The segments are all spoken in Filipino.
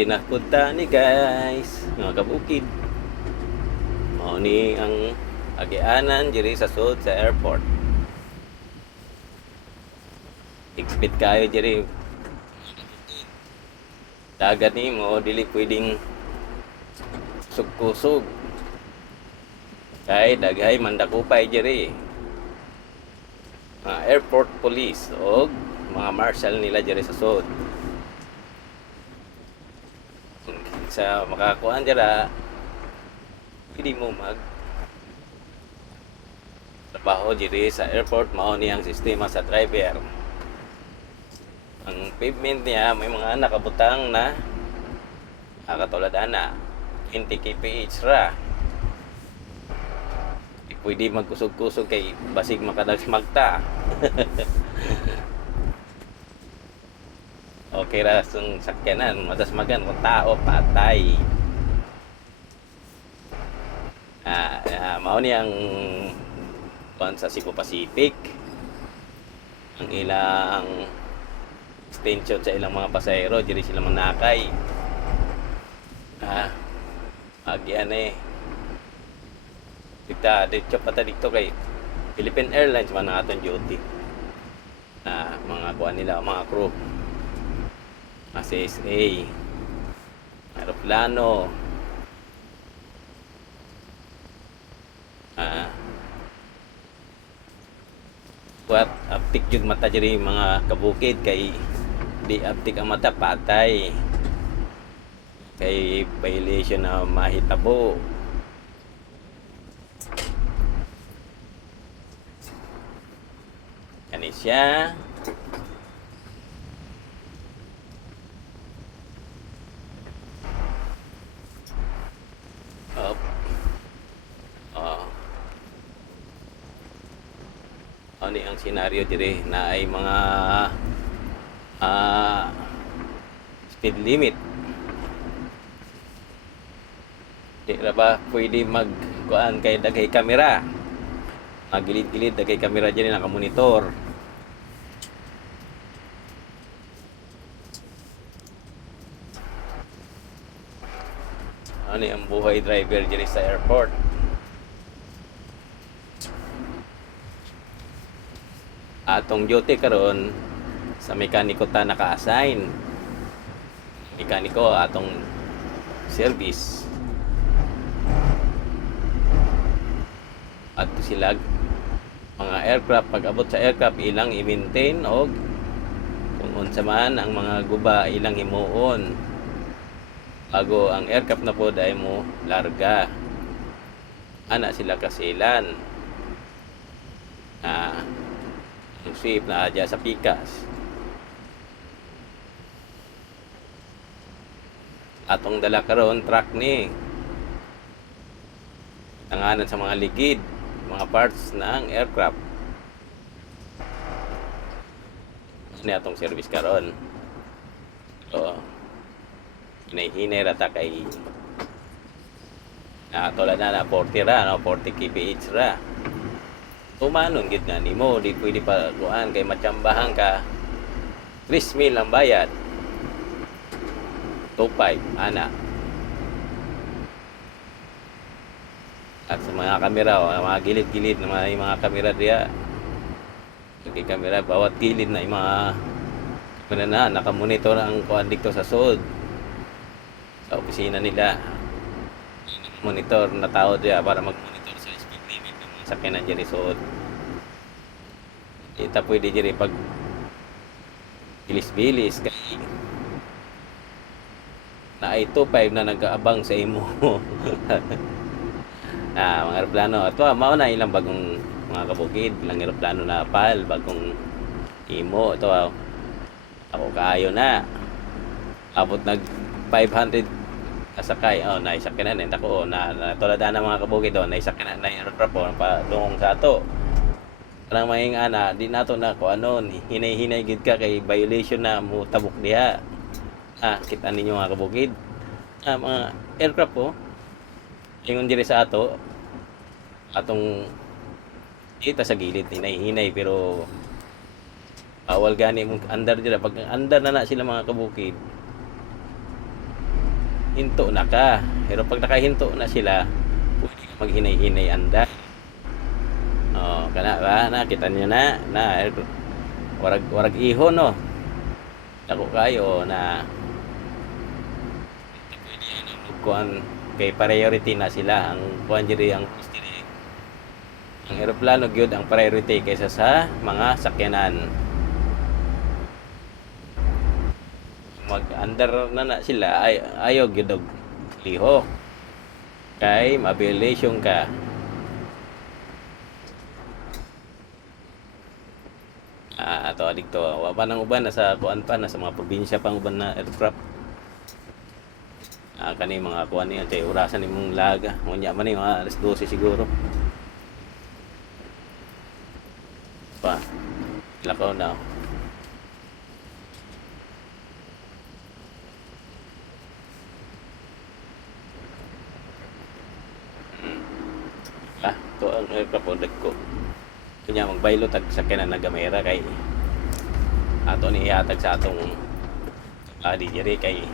Sulti na punta ni guys, mga kabukid. Mao ni ang agianan diri sa sud sa airport. Expect kayo diri. Dagat ni mo dili pwedeng kusog-kusog. Kay daghay mandakupay diri. Mga airport police o mga marshal nila diri sa sud. Sa makakuan dira hindi mo mag trabaho diri sa airport, mao ni ang sistema sa driver. Ang pavement niya may mga nakabutang na katulad ana 20 kph ra. Di pwede magkusog-kusog kay basig makadagsmagta. Okay ra sung sakyanan, madasmagan kung tao patay. Mao ni ang kuan sa Cebu Pacific. Ang ilang extension sa ilang mga pasahero, diri sila manakay. Agyan kita dito pata dito kay Philippine Airlines man ang aton duty. Mga kuan nila, mga crew. CSA, aeroplano, kuat aptik jud mata diri mga kabukid kay di aptik ang mata patay kay violation na mahitabo. Kani siya. Ano ang senaryo dire na ay mga speed limit. Di ra ba pwede magkuan kay daghay kamera, magilid-gilid daghay kamera dyan nakamonitor. Ano ang buhay driver dyan sa airport. Atong duty karon sa mekaniko ta naka-assign. Mekaniko atong service. At sila mga aircraft, pag abot sa aircraft ilang i-maintain og kung unsa man ang mga guba ilang himuon bago ang aircraft na pod ay mo larga. Ana sila kasilan. Yung sweep na adya sa pikas. Atong dala karon truck ni tanganan sa mga ligid, mga parts ng aircraft. Ini atong service karon. So, hinay-hinay rata kay tulad na 40 ra, no? 40 kph ra. Tumanon gid na nimo, di pwede pa kuan kay matsambahan ka. 3,000 ang bayad. 2,500 ana. At sa mga kamera, mga gilid-gilid na mga kamera diya. Yung kamera bawat gilid na yung mga kamera na nakamonitor ang kuan dito sa sud. Sa opisina nila. Monitor na tao diya para mag-monitor sa speed limit ng mga sakyanan diri sud. Kita pwede diri pag bilis-bilis kay na ay 2,500 na nag-aabang sa imo. Mga eroplano ato mao na ilang bagong mga kabukid, ilang eroplano na pal bagong imo ito ako kaayo na abot nag 500 kasakay naisakyanan din ako na tulad na mga kabukid naisakyanan na aircraft pa dungong sa ato. Kanang maing ana di nato na ko hinay-hinay gid ka kay violation na mo tabok diha. Kita ninyo mga kabukid. Mga aircraft po ingon diri sa ato atong kita sa gilid hinay-hinay pero bawal gani mong andar dira pag andar na sila mga kabukid hinto na ka. Pero pag nakahinto na sila, pwede ka maghinay-hinay anda. Oh, kana ba? Nakita niyo na warag iho no. Ako kayo na kuan kay priority na sila ang kuan diri ang eroplano gyud ang priority kaysa sa mga sakyanan. Mag-under na sila ayaw gyud og lihok kay ma-violation ka. Ato adikto wa pa nang uban nasa kuan pa nasa mga probinsya pang uban na aircraft. Kani mga kuan niya kay orasan nimong laga unya man ni mga alas 12 siguro pa lakaw na. To ang aircraft o ko kanya magbaylo tag sakyanan na gamera kay ato ni ihatag sa atong di diri kay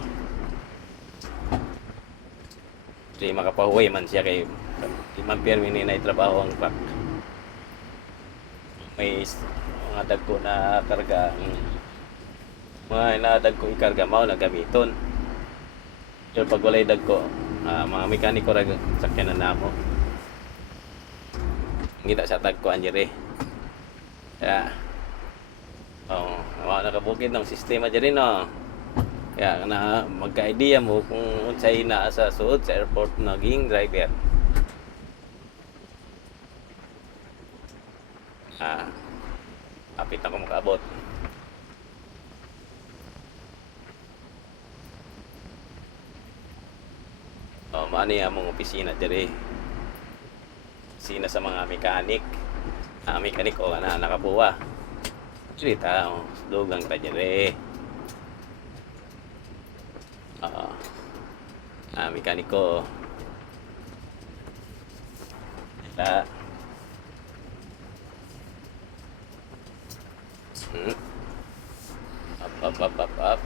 di makapahuway man siya kay di man permini na trabaho ang truck. May mga dagko na karga mga inadagko ikarga mao na gamiton. Pero pag walay dagko mga mekaniko ra sakyanan namo kita sa tagkuan diri. Kaya mga nakabukid ng sistema diri no. Kaya na magka-idea mo kung unsay naa sa suod sa airport naging driver. Kapit ako makaabot. Maani among opisina diri. Opisina sa mga mekanik. Mekanik o na nakabuwa. Diri ta, dugang ta diri. Mekaniko. Kita. Up.